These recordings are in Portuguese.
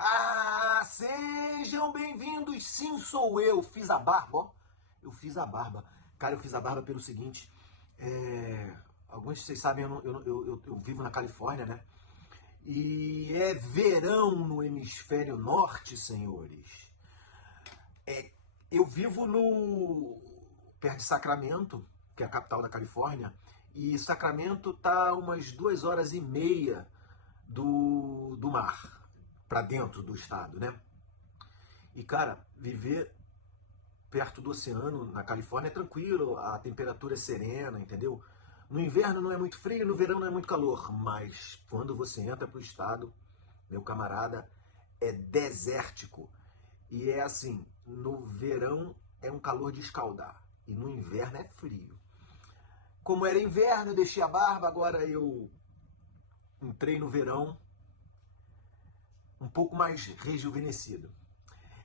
Ah, sejam bem-vindos, sim, sou eu, fiz a barba, ó. Eu fiz a barba. Cara, eu fiz a barba pelo seguinte, alguns de vocês sabem, eu vivo na Califórnia, né? E é verão no hemisfério norte, senhores. Eu vivo perto de Sacramento, que é a capital da Califórnia, e Sacramento tá umas 2 horas e meia do mar, para dentro do estado, né? E, cara, viver perto do oceano, na Califórnia, é tranquilo, a temperatura é serena, entendeu? No inverno não é muito frio, no verão não é muito calor, mas quando você entra pro estado, meu camarada, é desértico. E é assim, no verão é um calor de escaldar, e no inverno é frio. Como era inverno, eu deixei a barba, agora eu entrei no verão um pouco mais rejuvenescido.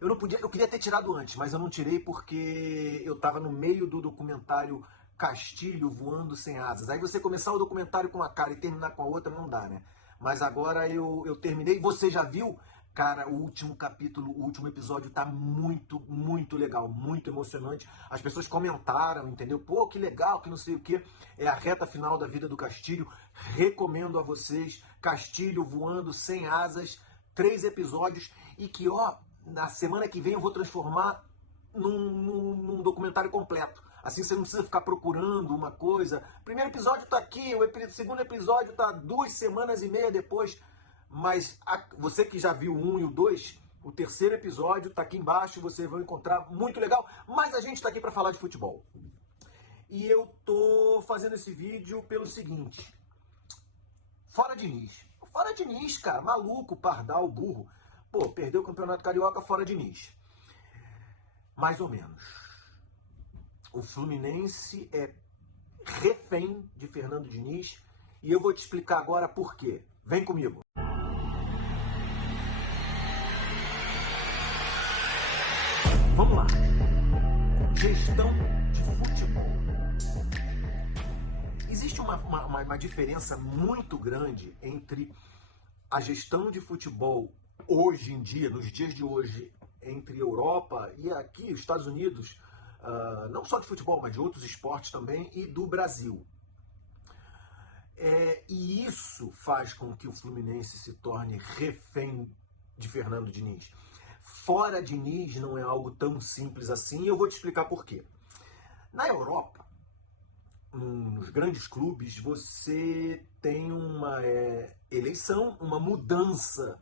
Eu queria ter tirado antes, mas eu não tirei porque eu estava no meio do documentário Castilho Voando Sem Asas. Aí você começar o documentário com uma cara e terminar com a outra não dá, né? Mas agora eu terminei. Você já viu? Cara, o último capítulo, o último episódio tá muito, muito legal, muito emocionante. As pessoas comentaram, entendeu? Pô, que legal, que não sei o quê. É a reta final da vida do Castilho. Recomendo a vocês. Castilho Voando Sem Asas. 3 episódios e que, ó, na semana que vem eu vou transformar num documentário completo. Assim você não precisa ficar procurando uma coisa. O primeiro episódio tá aqui, o segundo episódio tá 2 semanas e meia depois. Mas você que já viu o 1 e o 2, o terceiro episódio tá aqui embaixo, você vai encontrar, muito legal. Mas a gente tá aqui para falar de futebol. E eu tô fazendo esse vídeo pelo seguinte. Fora Diniz. Fora Diniz, cara. Maluco, pardal, burro. Pô, perdeu o Campeonato Carioca fora Diniz. Mais ou menos. O Fluminense é refém de Fernando Diniz e eu vou te explicar agora por quê. Vem comigo. Vamos lá. Gestão de futebol. Existe uma diferença muito grande entre a gestão de futebol hoje em dia, nos dias de hoje, entre Europa e aqui, Estados Unidos, não só de futebol, mas de outros esportes também, e do Brasil. E isso faz com que o Fluminense se torne refém de Fernando Diniz. Fora Diniz não é algo tão simples assim, e eu vou te explicar por quê. Na Europa, nos grandes clubes, você tem uma eleição, uma mudança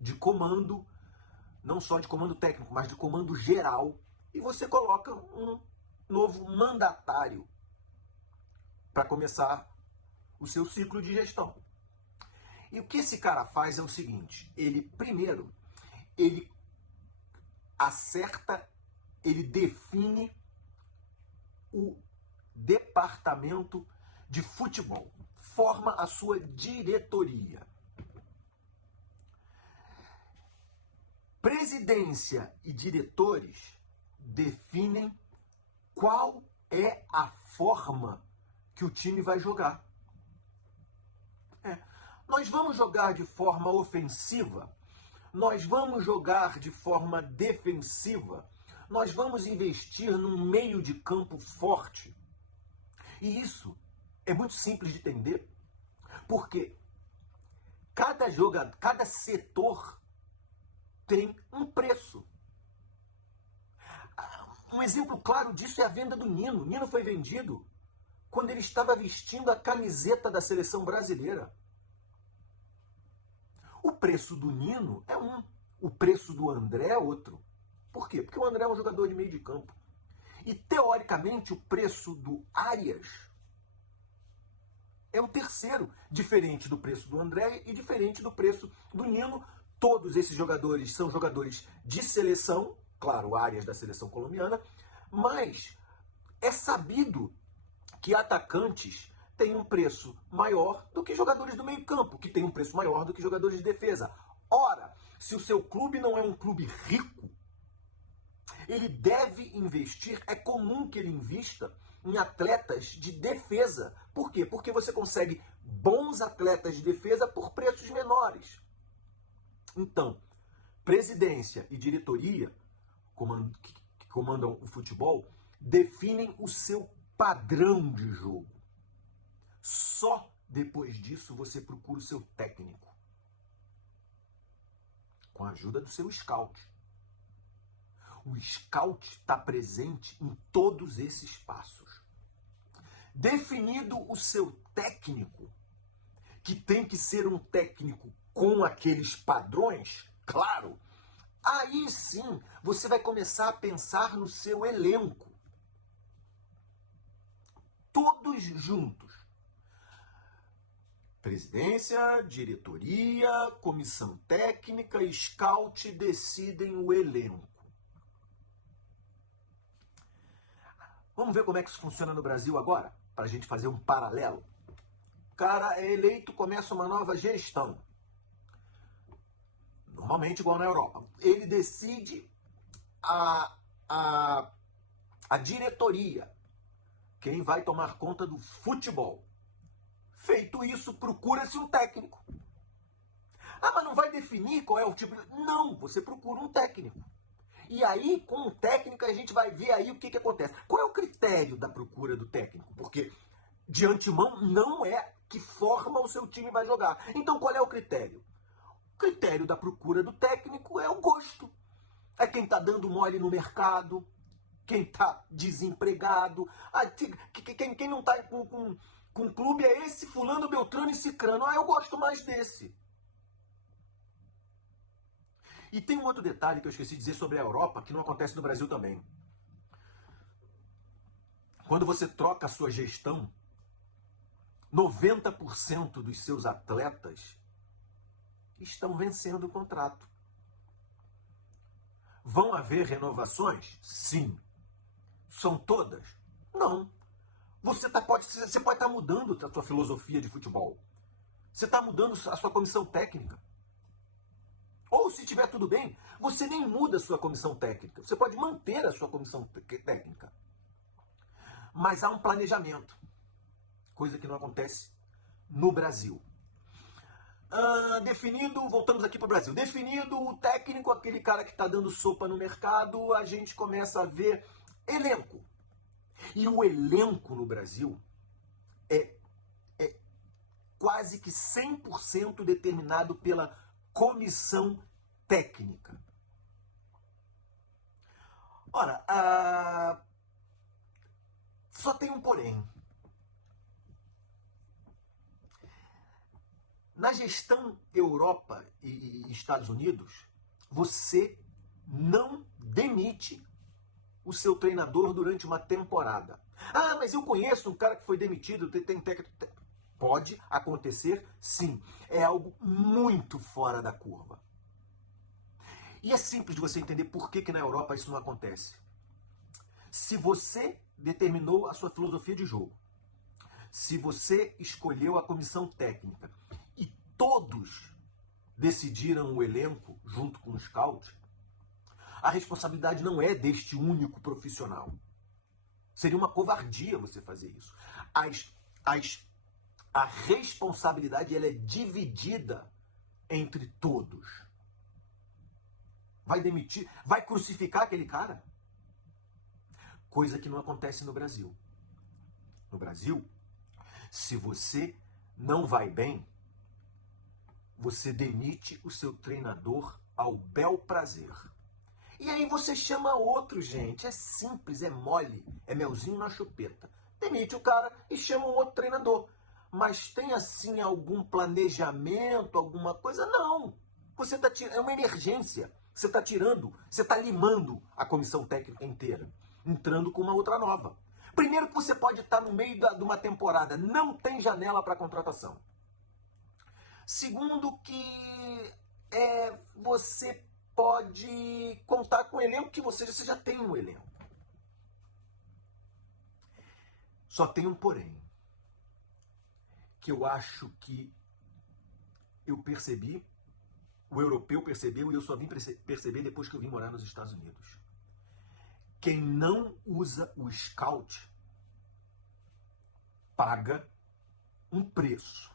de comando, não só de comando técnico, mas de comando geral, e você coloca um novo mandatário para começar o seu ciclo de gestão. E o que esse cara faz é o seguinte, primeiro, ele acerta, ele define o departamento de futebol, forma a sua diretoria. Presidência e diretores definem qual é a forma que o time vai jogar. Nós vamos jogar de forma ofensiva, nós vamos jogar de forma defensiva, nós vamos investir num meio de campo forte. E isso é muito simples de entender, porque cada setor tem um preço. Um exemplo claro disso é a venda do Nino. O Nino foi vendido quando ele estava vestindo a camiseta da seleção brasileira. O preço do Nino é um, o preço do André é outro. Por quê? Porque o André é um jogador de meio de campo. E, teoricamente, o preço do Arias é um terceiro, diferente do preço do André e diferente do preço do Nino. Todos esses jogadores são jogadores de seleção, claro, o Arias da seleção colombiana, mas é sabido que atacantes têm um preço maior do que jogadores do meio campo, que têm um preço maior do que jogadores de defesa. Ora, se o seu clube não é um clube rico, ele deve investir, é comum que ele invista em atletas de defesa. Por quê? Porque você consegue bons atletas de defesa por preços menores. Então, presidência e diretoria, que comandam o futebol, definem o seu padrão de jogo. Só depois disso você procura o seu técnico, com a ajuda do seu scout. O scout está presente em todos esses passos. Definido o seu técnico, que tem que ser um técnico com aqueles padrões, claro, aí sim você vai começar a pensar no seu elenco. Todos juntos. Presidência, diretoria, comissão técnica, scout decidem o elenco. Vamos ver como é que isso funciona no Brasil agora? Para a gente fazer um paralelo. O cara é eleito, começa uma nova gestão. Normalmente igual na Europa. Ele decide a diretoria, quem vai tomar conta do futebol. Feito isso, procura-se um técnico. Ah, mas não vai definir qual é o tipo de... Não, você procura um técnico. E aí, com o técnico, a gente vai ver aí o que acontece. Qual é o critério da procura do técnico? Porque, de antemão, não é que forma o seu time vai jogar. Então, qual é o critério? O critério da procura do técnico é o gosto. É quem está dando mole no mercado, quem está desempregado, quem não está com clube é esse fulano, beltrano e cicrano. Ah, eu gosto mais desse. E tem um outro detalhe que eu esqueci de dizer sobre a Europa, que não acontece no Brasil também. Quando você troca a sua gestão, 90% dos seus atletas estão vencendo o contrato. Vão haver renovações? Sim. São todas? Não. Você pode estar mudando a sua filosofia de futebol. Você está mudando a sua comissão técnica. Ou, se estiver tudo bem, você nem muda a sua comissão técnica. Você pode manter a sua comissão técnica. Mas há um planejamento. Coisa que não acontece no Brasil. Voltamos aqui para o Brasil. Definido o técnico, aquele cara que está dando sopa no mercado, a gente começa a ver elenco. E o elenco no Brasil é quase que 100% determinado pela comissão técnica. Ora, só tem um porém. Na gestão Europa e Estados Unidos, você não demite o seu treinador durante uma temporada. Ah, mas eu conheço um cara que foi demitido, tem técnico. Pode acontecer, sim. É algo muito fora da curva. E é simples de você entender por que na Europa isso não acontece. Se você determinou a sua filosofia de jogo, se você escolheu a comissão técnica e todos decidiram o elenco junto com o scout, a responsabilidade não é deste único profissional. Seria uma covardia você fazer isso. A responsabilidade ela é dividida entre todos. Vai demitir? Vai crucificar aquele cara? Coisa que não acontece no Brasil. No Brasil, se você não vai bem, você demite o seu treinador ao bel prazer. E aí você chama outro, gente. É simples, é mole, é melzinho na chupeta. Demite o cara e chama um outro treinador. Mas tem assim algum planejamento, alguma coisa? Não. Você tá tirando, é uma emergência. Você está tirando, você está limando a comissão técnica inteira, entrando com uma outra nova. Primeiro que você pode estar no meio de uma temporada, não tem janela para contratação. Segundo que você pode contar com o elenco que você já tem um elenco. Só tem um porém, que eu acho que eu percebi, o europeu percebeu e eu só vim perceber depois que eu vim morar nos Estados Unidos. Quem não usa o scout paga um preço.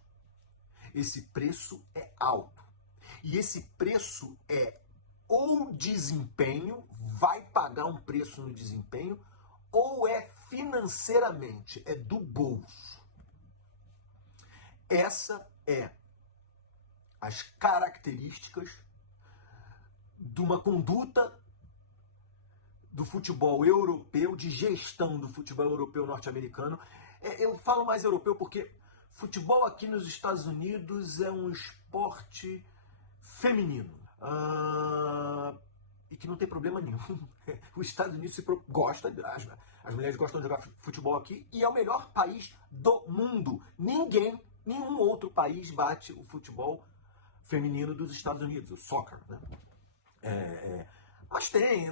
Esse preço é alto. E esse preço é ou desempenho, vai pagar um preço no desempenho, ou é financeiramente, é do bolso. Essa é as características de uma conduta do futebol europeu, de gestão do futebol europeu norte-americano. Eu falo mais europeu porque futebol aqui nos Estados Unidos é um esporte feminino. E que não tem problema nenhum. Os Estados Unidos gosta, as mulheres gostam de jogar futebol aqui e é o melhor país do mundo. Nenhum outro país bate o futebol feminino dos Estados Unidos, o soccer, né? Mas tem,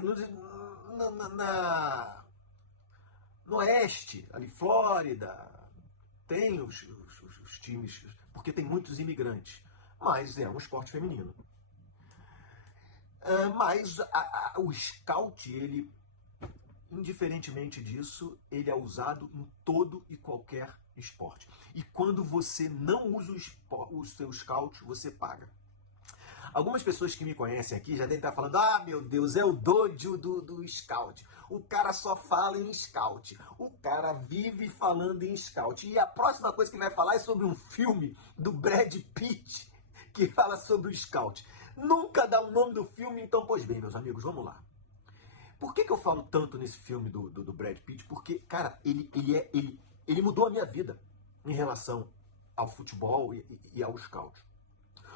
no oeste, ali Flórida, tem os times, porque tem muitos imigrantes, mas é um esporte feminino. Mas o scout, ele, indiferentemente disso, ele é usado em todo e qualquer esporte. E quando você não usa o seu scout, você paga. Algumas pessoas que me conhecem aqui já devem estar falando: ah, meu Deus, é o dojo do scout. O cara só fala em scout. O cara vive falando em scout. E a próxima coisa que ele vai falar é sobre um filme do Brad Pitt que fala sobre o scout. Nunca dá o nome do filme, então, pois bem, meus amigos, vamos lá. Por que eu falo tanto nesse filme do Brad Pitt? Porque, cara, ele mudou a minha vida em relação ao futebol e ao scout.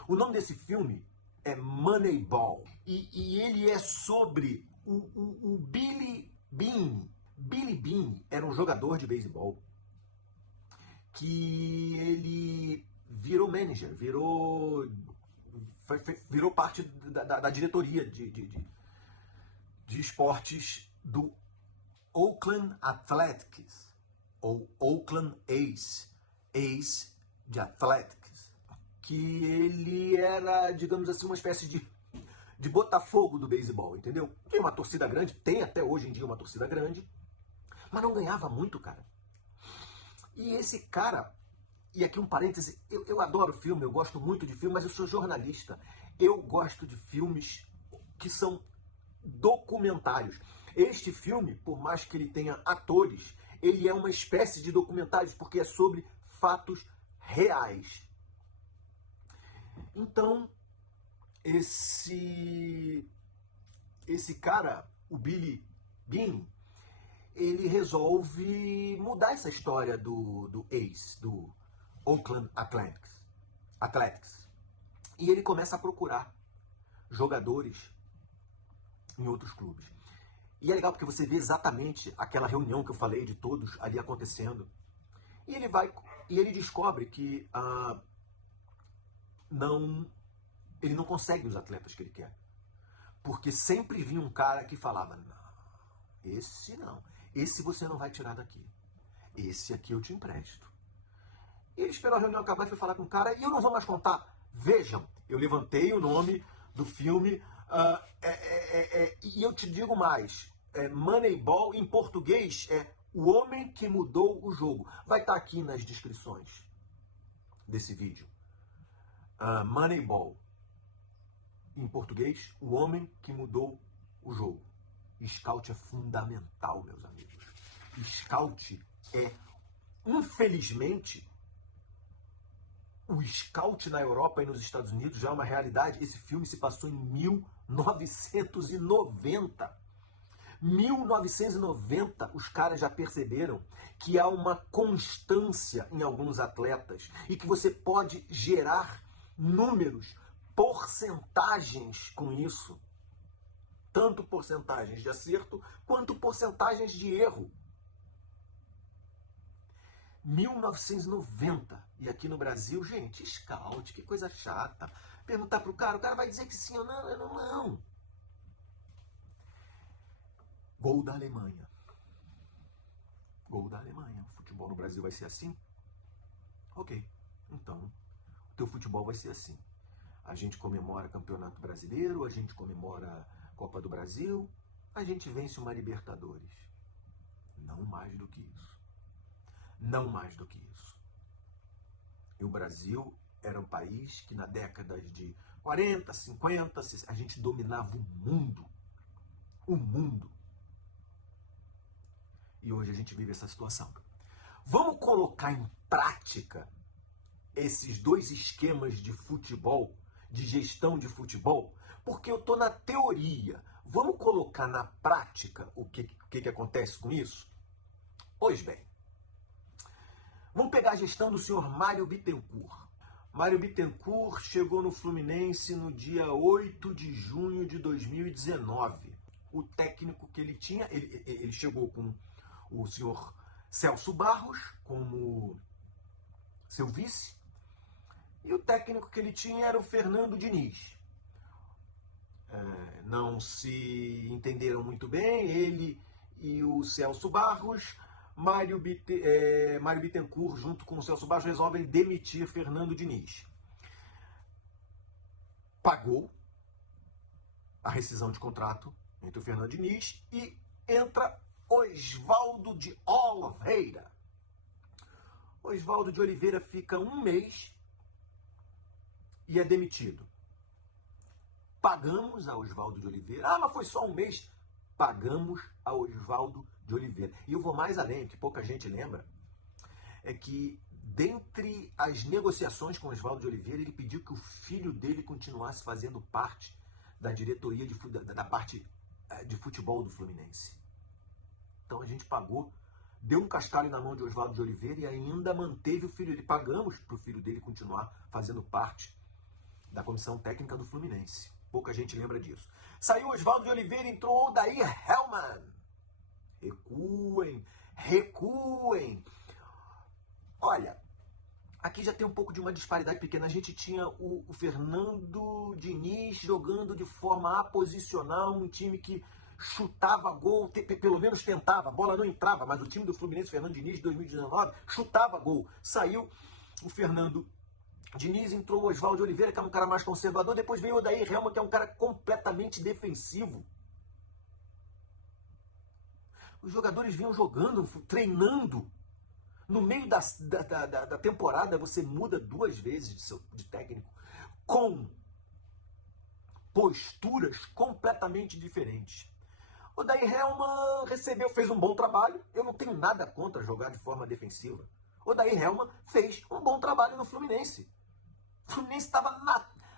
O nome desse filme é Moneyball. E ele é sobre o Billy Beane. Billy Beane era um jogador de beisebol que ele virou manager, virou parte da diretoria de esportes do Oakland Athletics, ou Oakland A's de Athletics, que ele era, digamos assim, uma espécie de Botafogo do beisebol, entendeu? Tem uma torcida grande, tem até hoje em dia uma torcida grande, mas não ganhava muito, cara. E esse cara, e aqui um parêntese, eu adoro filme, eu gosto muito de filme, mas eu sou jornalista. Eu gosto de filmes que são documentários. Este filme, por mais que ele tenha atores, ele é uma espécie de documentário, porque é sobre fatos reais. Então, esse cara, o Billy Beane, ele resolve mudar essa história do A's, do Oakland Athletics. E ele começa a procurar jogadores em outros clubes. E é legal porque você vê exatamente aquela reunião que eu falei de todos ali acontecendo. E ele descobre que ele não consegue os atletas que ele quer. Porque sempre vinha um cara que falava: não, esse não. Esse você não vai tirar daqui. Esse aqui eu te empresto. E ele esperou a reunião acabar e foi falar com o cara. E eu não vou mais contar. Vejam, eu levantei o nome do filme. E eu te digo mais. Moneyball, em português, é O Homem que Mudou o Jogo. Vai estar aqui nas descrições desse vídeo. Moneyball. Em português, O Homem que Mudou o Jogo. Scout é fundamental, meus amigos. Scout infelizmente, o scout na Europa e nos Estados Unidos já é uma realidade. Esse filme se passou em 1990. 1990, os caras já perceberam que há uma constância em alguns atletas e que você pode gerar números, porcentagens com isso. Tanto porcentagens de acerto quanto porcentagens de erro. 1990. E aqui no Brasil, gente, scout, que coisa chata. Perguntar pro cara, o cara vai dizer que sim ou não, não. Gol da Alemanha. Gol da Alemanha. O futebol no Brasil vai ser assim? Ok. Então, o teu futebol vai ser assim. A gente comemora Campeonato Brasileiro, a gente comemora Copa do Brasil, a gente vence uma Libertadores. Não mais do que isso. Não mais do que isso. E o Brasil era um país que na década de 40, 50, a gente dominava o mundo. O mundo. E hoje a gente vive essa situação. Vamos colocar em prática esses dois esquemas de futebol, de gestão de futebol, porque eu estou na teoria. Vamos colocar na prática o que acontece com isso? Pois bem, vamos pegar a gestão do senhor Mário Bittencourt. Mário Bittencourt chegou no Fluminense no dia 8 de junho de 2019. O técnico que ele tinha, ele chegou com o senhor Celso Barros como seu vice, e o técnico que ele tinha era o Fernando Diniz. Não se entenderam muito bem, ele e o Celso Barros. Mário Bittencourt, junto com o Celso Barros, resolvem demitir Fernando Diniz. Pagou a rescisão de contrato entre o Fernando Diniz e entra Oswaldo de Oliveira. Oswaldo de Oliveira fica um mês e é demitido. Pagamos a Oswaldo de Oliveira. Ah, mas foi só um mês. Pagamos a Oswaldo de Oliveira. E eu vou mais além, que pouca gente lembra, é que dentre as negociações com Oswaldo de Oliveira, ele pediu que o filho dele continuasse fazendo parte da diretoria da parte de futebol do Fluminense. Então a gente pagou, deu um cascalho na mão de Oswaldo de Oliveira e ainda manteve o filho dele. Pagamos para o filho dele continuar fazendo parte da comissão técnica do Fluminense. Pouca gente lembra disso. Saiu Oswaldo de Oliveira, entrou Odair Hellmann. Recuem, recuem. Olha, aqui já tem um pouco de uma disparidade pequena. A gente tinha o Fernando Diniz jogando de forma aposicional, um time que chutava gol, pelo menos tentava, a bola não entrava, mas o time do Fluminense, Fernando Diniz, de 2019, chutava gol. Saiu o Fernando Diniz, entrou o Oswaldo de Oliveira, que é um cara mais conservador, depois veio o Odair Hellmann, que é um cara completamente defensivo. Os jogadores vinham jogando, treinando. No meio da temporada, você muda 2 vezes de técnico, com posturas completamente diferentes. O Odair Hellmann fez um bom trabalho. Eu não tenho nada contra jogar de forma defensiva. O Odair Hellmann fez um bom trabalho no Fluminense. O Fluminense estava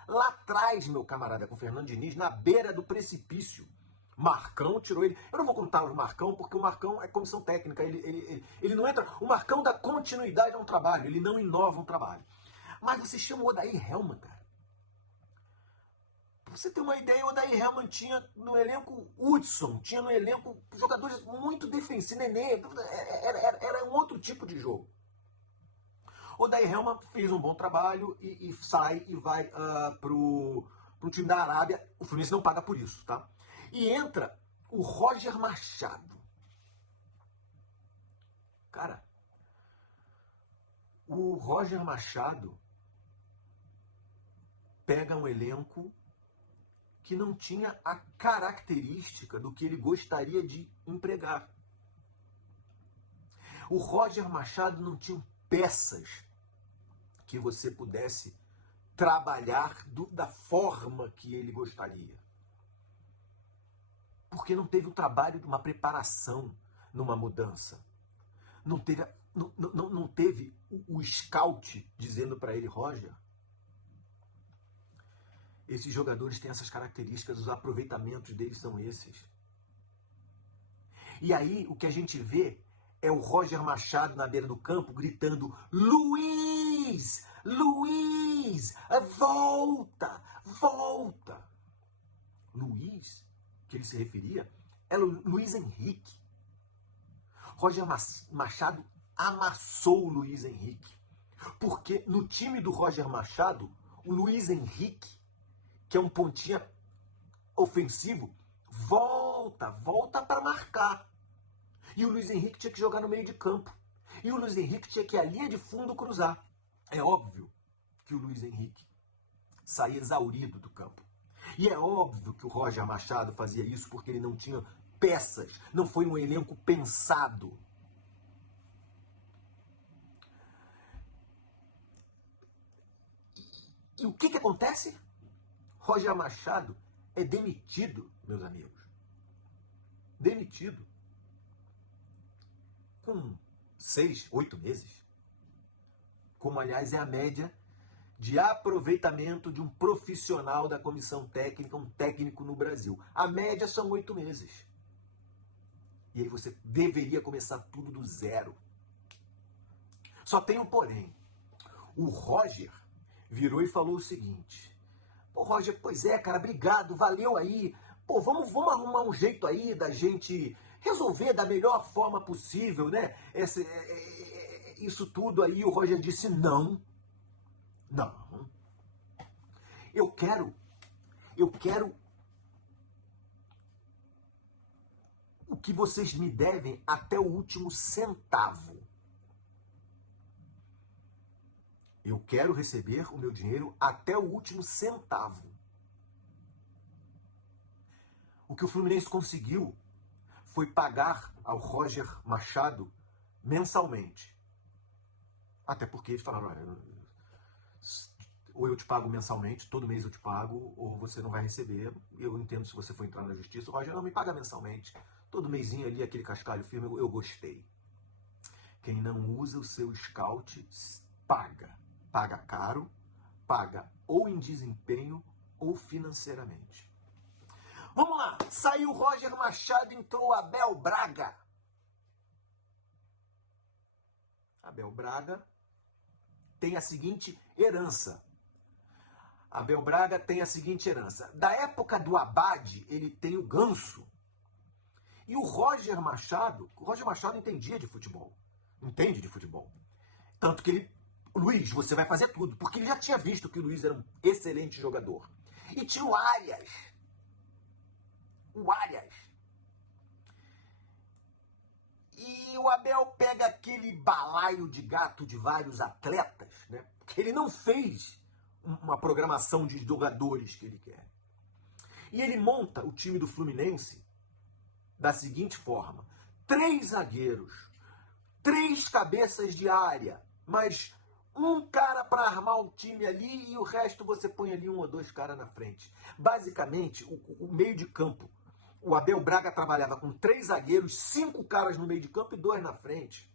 lá atrás, meu camarada, com o Fernando Diniz, na beira do precipício. Marcão tirou ele. Eu não vou contar o Marcão, porque o Marcão é comissão técnica. Ele não entra. O Marcão dá continuidade a um trabalho, ele não inova um trabalho. Mas você chama o Odair Hellmann, cara. Pra você ter uma ideia, o Odair Hellmann tinha no elenco Hudson, tinha no elenco jogadores muito defensivos, Nenê. Era um outro tipo de jogo. O Odair Hellmann fez um bom trabalho e sai e vai pro time da Arábia. O Fluminense não paga por isso, tá? E entra o Roger Machado. Cara, o Roger Machado pega um elenco que não tinha a característica do que ele gostaria de empregar. O Roger Machado não tinha peças que você pudesse trabalhar da forma que ele gostaria. Porque não teve um trabalho de uma preparação numa mudança. Não teve o scout dizendo para ele, Roger, esses jogadores têm essas características, os aproveitamentos deles são esses. E aí o que a gente vê é o Roger Machado na beira do campo gritando, Luiz, Luiz, volta, volta. Luiz, que ele se referia, era o Luiz Henrique. Roger Machado amassou o Luiz Henrique. Porque no time do Roger Machado, o Luiz Henrique, que é um pontinha ofensivo, volta para marcar. E o Luiz Henrique tinha que jogar no meio de campo. E o Luiz Henrique tinha que ir à linha de fundo cruzar. É óbvio que o Luiz Henrique saía exaurido do campo. E é óbvio que o Roger Machado fazia isso porque ele não tinha peças, não foi um elenco pensado. E o que acontece? Roger Machado é demitido, meus amigos. Demitido. Com 6, 8 meses. Como, aliás, é a média de aproveitamento de um profissional da comissão técnica, um técnico no Brasil. A média são 8 meses. E aí você deveria começar tudo do zero. Só tem um porém. O Roger virou e falou o seguinte: pô, Roger, pois é, cara, obrigado, valeu aí. Pô, vamos arrumar um jeito aí da gente resolver da melhor forma possível, né? Isso tudo aí. O Roger disse: não. Eu quero o que vocês me devem até o último centavo. Eu quero receber o meu dinheiro até o último centavo. O que o Fluminense conseguiu foi pagar ao Roger Machado mensalmente. Até porque eles falaram: olha, ou eu te pago mensalmente, todo mês eu te pago, ou você não vai receber. Eu entendo se você for entrar na justiça. O Roger não me paga mensalmente. Todo mêsinho ali, aquele cascalho firme, eu gostei. Quem não usa o seu scout, paga. Paga caro, paga ou em desempenho ou financeiramente. Vamos lá, saiu Roger Machado, entrou Abel Braga. Abel Braga tem a seguinte herança. Abel Braga tem a seguinte herança. Da época do Abade, ele tem o Ganso. E o Roger Machado entendia de futebol. Entende de futebol. Tanto que ele: Luiz, você vai fazer tudo. Porque ele já tinha visto que o Luiz era um excelente jogador. E tinha o Arias. E o Abel pega aquele balaio de gato de vários atletas, né? Porque ele não fez uma programação de jogadores que ele quer. E ele monta o time do Fluminense da seguinte forma: 3 zagueiros, 3 cabeças de área, mas um cara para armar o time ali e o resto você põe ali 1 ou 2 caras na frente. Basicamente, o meio de campo. O Abel Braga trabalhava com 3 zagueiros, 5 caras no meio de campo e 2 na frente.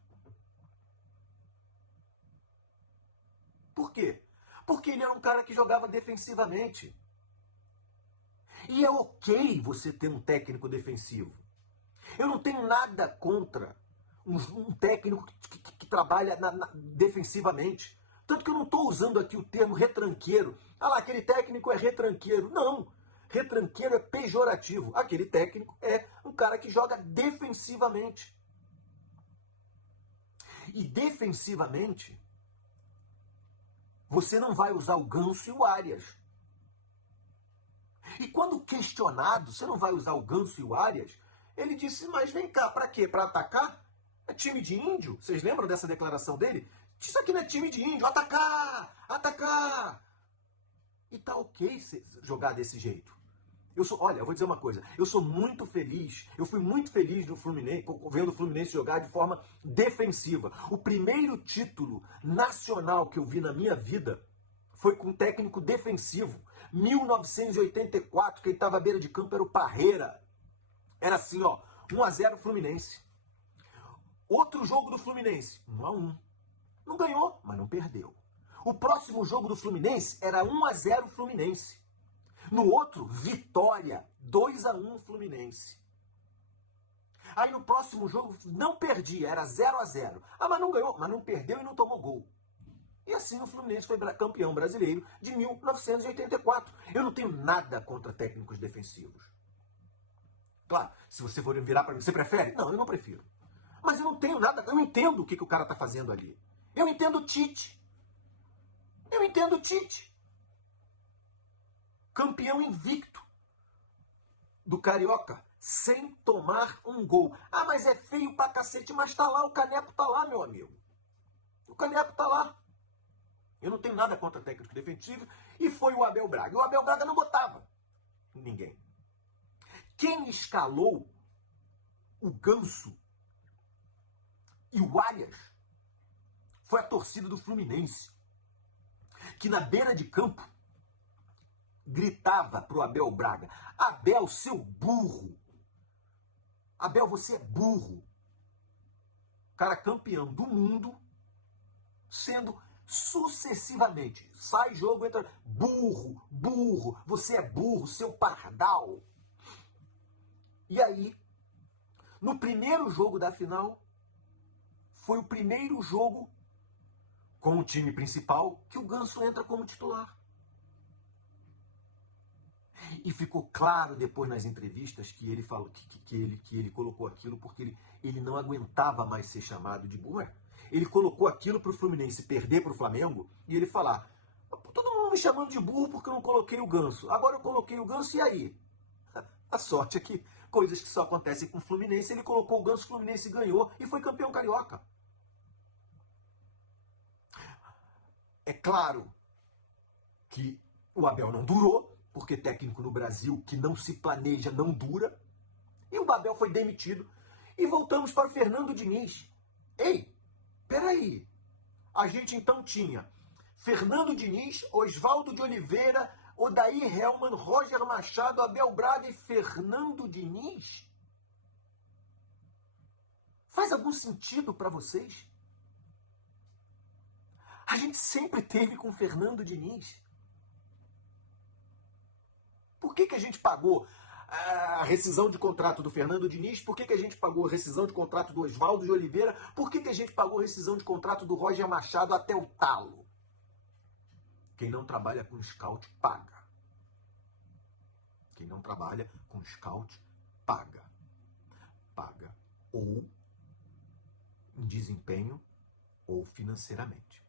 Por quê? Porque ele era um cara que jogava defensivamente. E é ok você ter um técnico defensivo. Eu não tenho nada contra um técnico que trabalha defensivamente. Tanto que eu não estou usando aqui o termo retranqueiro. Ah lá, aquele técnico é retranqueiro. Não, retranqueiro é pejorativo. Aquele técnico é um cara que joga defensivamente. E defensivamente, você não vai usar o Ganso e o Arias. E quando questionado, você não vai usar o Ganso e o Arias, ele disse: mas vem cá, pra quê? Pra atacar? É time de índio? Vocês lembram dessa declaração dele? Isso aqui não é time de índio. Atacar! Atacar! E tá ok jogar desse jeito. Olha, eu vou dizer uma coisa. Eu sou muito feliz. Eu fui muito feliz no Fluminense, vendo o Fluminense jogar de forma defensiva. O primeiro título nacional que eu vi na minha vida foi com um técnico defensivo. 1984, quem estava à beira de campo era o Parreira. Era assim, ó, 1-0 Fluminense. Outro jogo do Fluminense, 1-1. Não ganhou, mas não perdeu. O próximo jogo do Fluminense era 1-0 Fluminense. No outro, vitória, 2-1 Fluminense. Aí no próximo jogo, não perdia, era 0-0. Ah, mas não ganhou, mas não perdeu e não tomou gol. E assim o Fluminense foi campeão brasileiro de 1984. Eu não tenho nada contra técnicos defensivos. Claro, se você for virar para mim, você prefere? Não, eu não prefiro. Mas eu não tenho nada, eu entendo o que o cara está fazendo ali. Eu entendo o Tite. Campeão invicto do Carioca, sem tomar um gol. Ah, mas é feio pra cacete, mas tá lá, o Canepo tá lá, meu amigo. O Canepo tá lá. Eu não tenho nada contra técnico defensivo. E foi o Abel Braga. E o Abel Braga não botava ninguém. Quem escalou o Ganso e o Arias foi a torcida do Fluminense, que na beira de campo gritava pro Abel Braga: Abel, seu burro! Abel, você é burro! Cara campeão do mundo, sendo sucessivamente, sai jogo, entra, burro, burro, você é burro, seu pardal. E aí, no primeiro jogo da final, foi o primeiro jogo com o time principal que o Ganso entra como titular. E ficou claro depois nas entrevistas que ele falou que ele colocou aquilo porque ele não aguentava mais ser chamado de burro. Ele colocou aquilo para o Fluminense perder para o Flamengo e ele falar: todo mundo me chamando de burro porque eu não coloquei o Ganso. Agora eu coloquei o Ganso e aí? A sorte é que coisas que só acontecem com o Fluminense, ele colocou o Ganso, o Fluminense ganhou e foi campeão carioca. É claro que o Abel não durou, porque técnico no Brasil que não se planeja não dura. E o Abel foi demitido. E voltamos para o Fernando Diniz. Ei, peraí. A gente então tinha Fernando Diniz, Oswaldo de Oliveira, Odair Hellmann, Roger Machado, Abel Braga e Fernando Diniz? Faz algum sentido para vocês? A gente sempre teve com Fernando Diniz. Por que a gente pagou a rescisão de contrato do Fernando Diniz? Por que a gente pagou a rescisão de contrato do Oswaldo de Oliveira? Por que a gente pagou a rescisão de contrato do Roger Machado até o talo? Quem não trabalha com scout, paga. Quem não trabalha com scout, paga. Paga ou em desempenho ou financeiramente.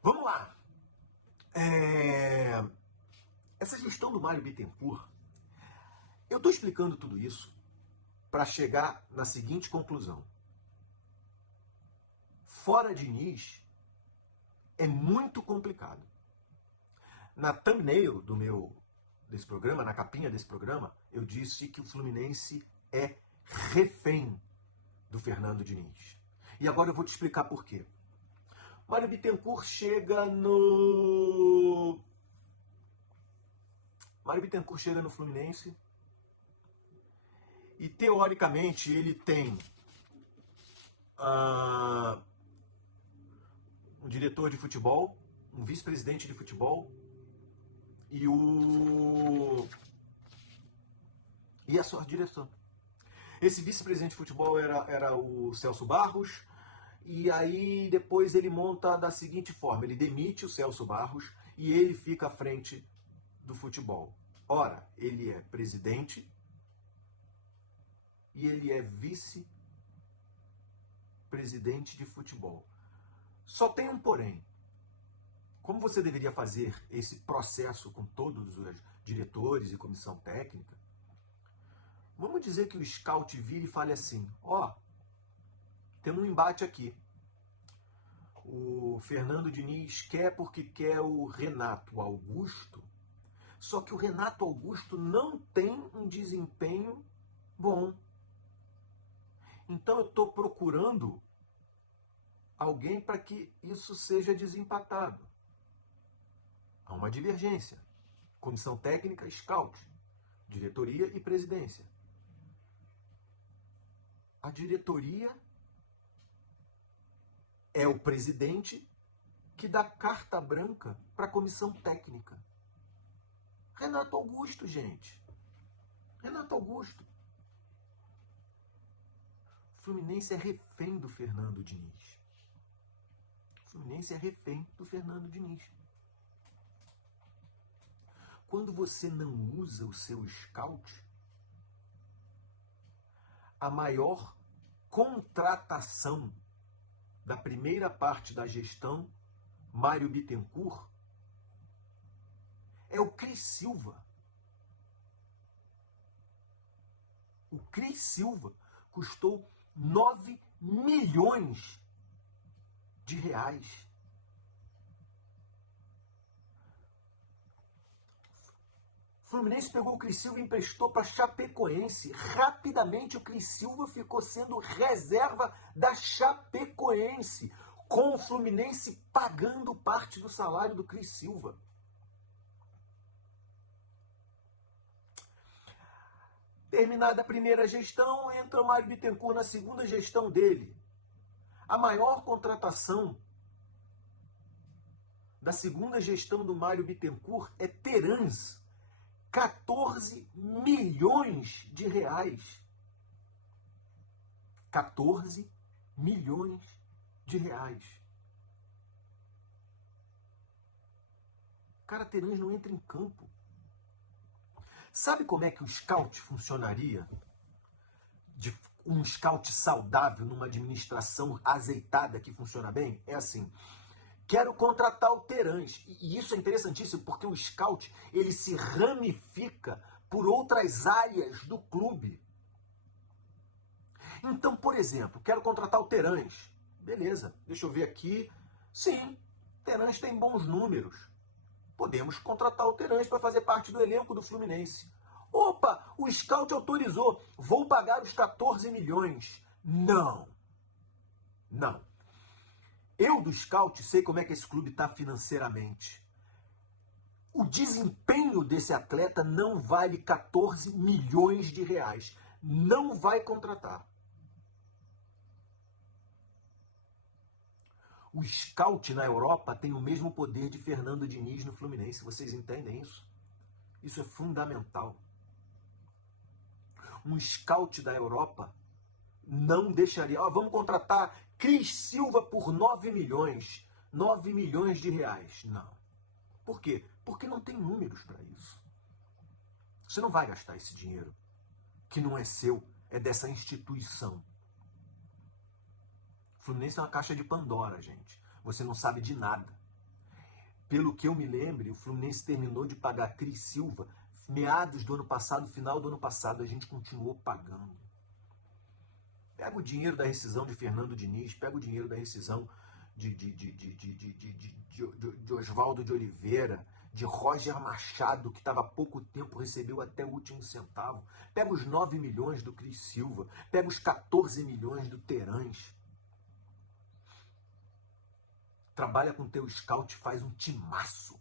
Vamos lá. Essa gestão do Mário Bittencourt, eu estou explicando tudo isso para chegar na seguinte conclusão. Fora Diniz, é muito complicado. Na thumbnail desse programa, na capinha desse programa, eu disse que o Fluminense é refém do Fernando Diniz. E agora eu vou te explicar por quê. Mário Bittencourt chega no Fluminense e, teoricamente, ele tem um diretor de futebol, um vice-presidente de futebol e a sua direção. Esse vice-presidente de futebol era o Celso Barros, e aí depois ele monta da seguinte forma: ele demite o Celso Barros e ele fica à frente do futebol. Ora, ele é presidente e ele é vice-presidente de futebol. Só tem um porém. Como você deveria fazer esse processo com todos os diretores e comissão técnica, vamos dizer que o scout vire e fale assim: temos um embate aqui. O Fernando Diniz quer porque quer o Renato Augusto, só que o Renato Augusto não tem um desempenho bom. Então eu estou procurando alguém para que isso seja desempatado. Há uma divergência. Comissão técnica, scout, diretoria e presidência. A diretoria é o presidente que dá carta branca para a comissão técnica. Renato Augusto, gente. Renato Augusto. O Fluminense é refém do Fernando Diniz. O Fluminense é refém do Fernando Diniz. Quando você não usa o seu scout, a maior contratação da primeira parte da gestão Mário Bittencourt é o Cris Silva. O Cris Silva custou 9 milhões de reais. O Fluminense pegou o Cris Silva e emprestou para Chapecoense. Rapidamente o Cris Silva ficou sendo reserva da Chapecoense, com o Fluminense pagando parte do salário do Cris Silva. terminada a primeira gestão, entra o Mário Bittencourt na segunda gestão dele. A maior contratação da segunda gestão do Mário Bittencourt é Terans. 14 milhões de reais. 14 milhões de reais. Cara, Terans não entra em campo. Sabe como é que o scout funcionaria? Um scout saudável numa administração azeitada que funciona bem? É assim. Quero contratar o Terans. E isso é interessantíssimo, porque o scout ele se ramifica por outras áreas do clube. Então, por exemplo, quero contratar o Terans. Beleza, deixa eu ver aqui. Sim, Terans tem bons números. Podemos contratar o Terans para fazer parte do elenco do Fluminense. Opa, o scout autorizou. Vou pagar os 14 milhões. Não. Não. Eu, do scout, sei como é que esse clube está financeiramente. O desempenho desse atleta não vale 14 milhões de reais. Não vai contratar. O scout na Europa tem o mesmo poder de Fernando Diniz no Fluminense. Vocês entendem isso? Isso é fundamental. Um scout da Europa não deixaria... vamos contratar Cris Silva por 9 milhões. 9 milhões de reais. Não. Por quê? Porque não tem números para isso. Você não vai gastar esse dinheiro, que não é seu, é dessa instituição. O Fluminense é uma caixa de Pandora, gente. Você não sabe de nada. Pelo que eu me lembre, o Fluminense terminou de pagar Cris Silva meados do ano passado, final do ano passado. A gente continuou pagando. Pega o dinheiro da rescisão de Fernando Diniz, pega o dinheiro da rescisão de Oswaldo de Oliveira, de Roger Machado, que estava há pouco tempo, recebeu até o último centavo. Pega os 9 milhões do Cris Silva, pega os 14 milhões do Terans. Trabalha com teu scout, faz um timaço.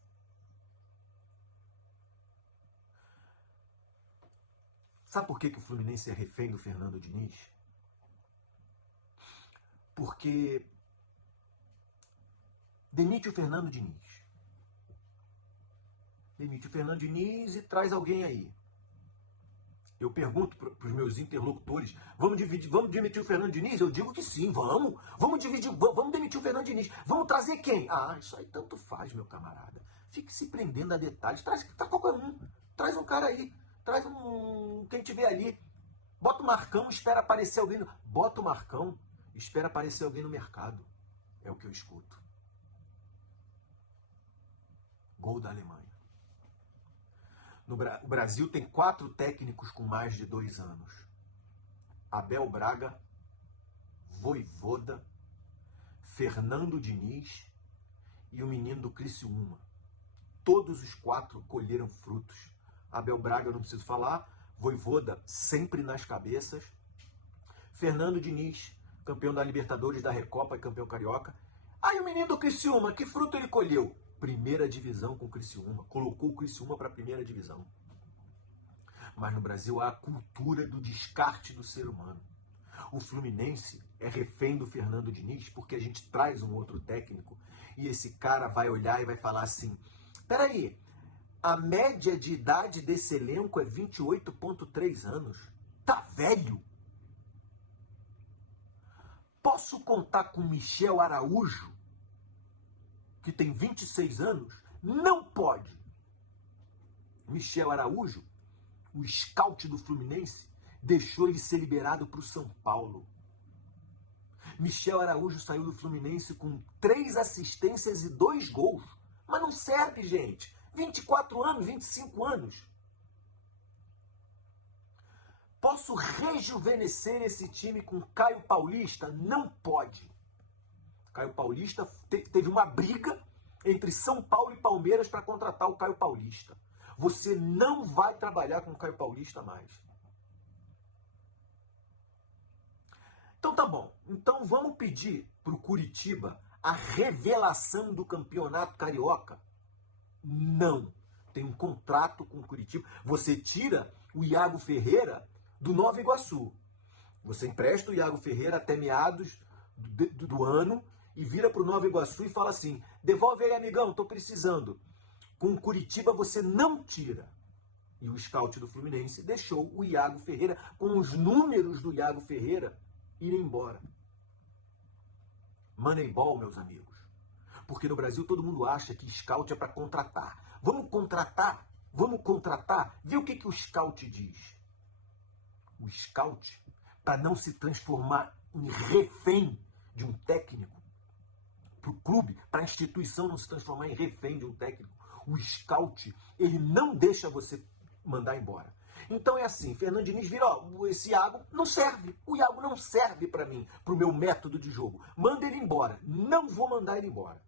Sabe por que o Fluminense é refém do Fernando Diniz? Porque demite o Fernando Diniz. Demite o Fernando Diniz e traz alguém aí. Eu pergunto para os meus interlocutores, vamos demitir o Fernando Diniz? Eu digo que sim, vamos. Vamos demitir o Fernando Diniz. Vamos trazer quem? Isso aí tanto faz, meu camarada. Fique se prendendo a detalhes. Traz qualquer um. Traz um cara aí. Traz quem tiver ali. Bota o Marcão, espera aparecer alguém. Bota o Marcão, espera aparecer alguém no mercado. É o que eu escuto. Gol da Alemanha. O Brasil tem 4 técnicos com mais de 2 anos. Abel Braga, Vojvoda, Fernando Diniz e o menino do Criciúma. Todos os 4 colheram frutos. Abel Braga, eu não preciso falar. Vojvoda, sempre nas cabeças. Fernando Diniz, campeão da Libertadores, da Recopa e campeão carioca. Aí o menino do Criciúma, que fruto ele colheu? Primeira divisão com o Criciúma. Colocou o Criciúma para a primeira divisão. Mas no Brasil há a cultura do descarte do ser humano. O Fluminense é refém do Fernando Diniz porque a gente traz um outro técnico e esse cara vai olhar e vai falar assim, peraí, a média de idade desse elenco é 28,3 anos. Tá velho? Posso contar com Michel Araújo, que tem 26 anos? Não pode. Michel Araújo, o scout do Fluminense, deixou ele ser liberado para o São Paulo. Michel Araújo saiu do Fluminense com 3 assistências e 2 gols. Mas não serve, gente. 24 anos, 25 anos. Posso rejuvenescer esse time com Caio Paulista? Não pode. Caio Paulista teve uma briga entre São Paulo e Palmeiras para contratar o Caio Paulista. Você não vai trabalhar com o Caio Paulista mais. Então tá bom. Então vamos pedir para o Curitiba a revelação do campeonato carioca? Não. Tem um contrato com o Curitiba. Você tira o Iago Ferreira, do Nova Iguaçu. Você empresta o Iago Ferreira até meados do ano e vira para o Nova Iguaçu e fala assim, devolve aí, amigão, tô precisando. Com o Curitiba você não tira. E o scout do Fluminense deixou o Iago Ferreira, com os números do Iago Ferreira, ir embora. Moneyball, meus amigos. Porque no Brasil todo mundo acha que scout é para contratar. Vamos contratar? Vamos contratar? Vê o que o scout diz. O scout, para não se transformar em refém de um técnico, para o clube, para a instituição não se transformar em refém de um técnico, o scout, ele não deixa você mandar embora. Então é assim, Fernando Diniz vira, ó, esse Iago não serve. O Iago não serve para mim, para o meu método de jogo. Manda ele embora. Não vou mandar ele embora.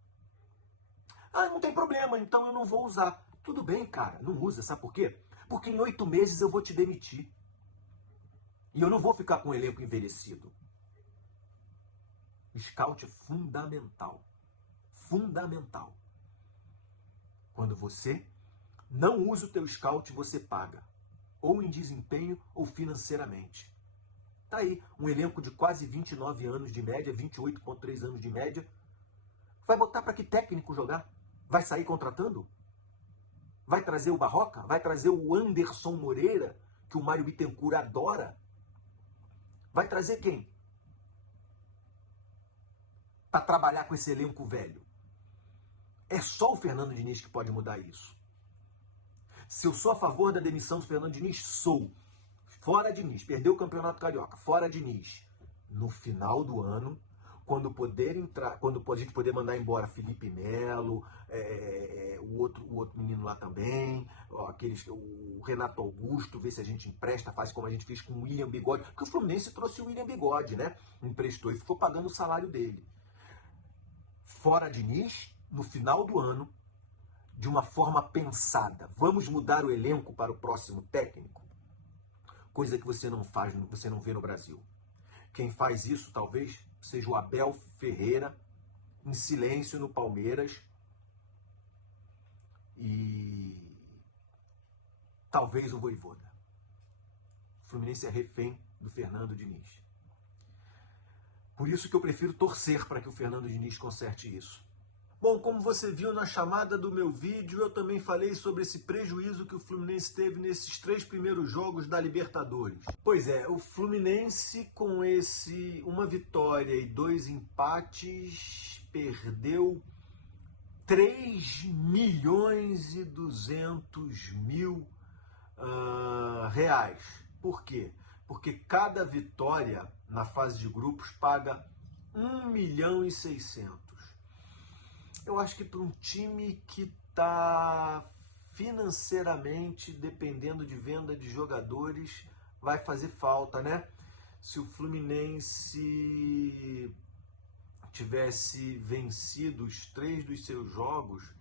Ah, não tem problema, então eu não vou usar. Tudo bem, cara, não usa, sabe por quê? Porque em 8 meses eu vou te demitir. E eu não vou ficar com o elenco envelhecido. Scout é fundamental. Fundamental. Quando você não usa o teu scout, você paga. Ou em desempenho ou financeiramente. Tá aí, um elenco de quase 29 anos de média, 28,3 anos de média. Vai botar para que técnico jogar? Vai sair contratando? Vai trazer o Barroca? Vai trazer o Anderson Moreira, que o Mário Bittencourt adora? Vai trazer quem? Para trabalhar com esse elenco velho. É só o Fernando Diniz que pode mudar isso. Se eu sou a favor da demissão do Fernando Diniz, sou. Fora Diniz, perdeu o Campeonato Carioca, fora Diniz. No final do ano, quando a gente poder mandar embora Felipe Melo, o outro menino lá também, o Renato Augusto, ver se a gente empresta, faz como a gente fez com o William Bigode, porque o Fluminense trouxe o William Bigode, né? Emprestou e ficou pagando o salário dele. Fora Diniz, no final do ano, de uma forma pensada. Vamos mudar o elenco para o próximo técnico? Coisa que você não faz, você não vê no Brasil. Quem faz isso, talvez, seja o Abel Ferreira, em silêncio no Palmeiras. E talvez o Vojvoda. O Fluminense é refém do Fernando Diniz. Por isso que eu prefiro torcer para que o Fernando Diniz conserte isso. Bom, como você viu na chamada do meu vídeo, eu também falei sobre esse prejuízo que o Fluminense teve nesses 3 primeiros jogos da Libertadores. Pois é, o Fluminense com uma vitória e 2 empates perdeu 3.200.000 reais. Por quê? Porque cada vitória na fase de grupos paga 1.600.000. Eu acho que para um time que está financeiramente dependendo de venda de jogadores, vai fazer falta, né? Se o Fluminense tivesse vencido os 3 dos seus jogos,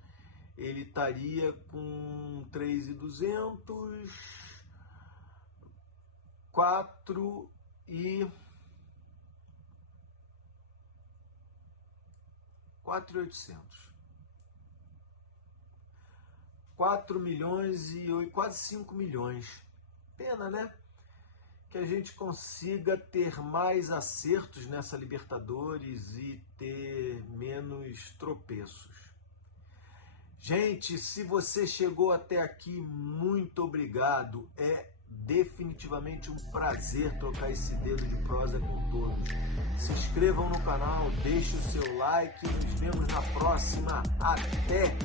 ele estaria com 3.200, 4.800. 4 milhões e quase 5 milhões. Pena, né? Que a gente consiga ter mais acertos nessa Libertadores e ter menos tropeços. Gente, se você chegou até aqui, muito obrigado. É definitivamente um prazer trocar esse dedo de prosa com todos. Se inscrevam no canal, deixe o seu like e nos vemos na próxima. Até!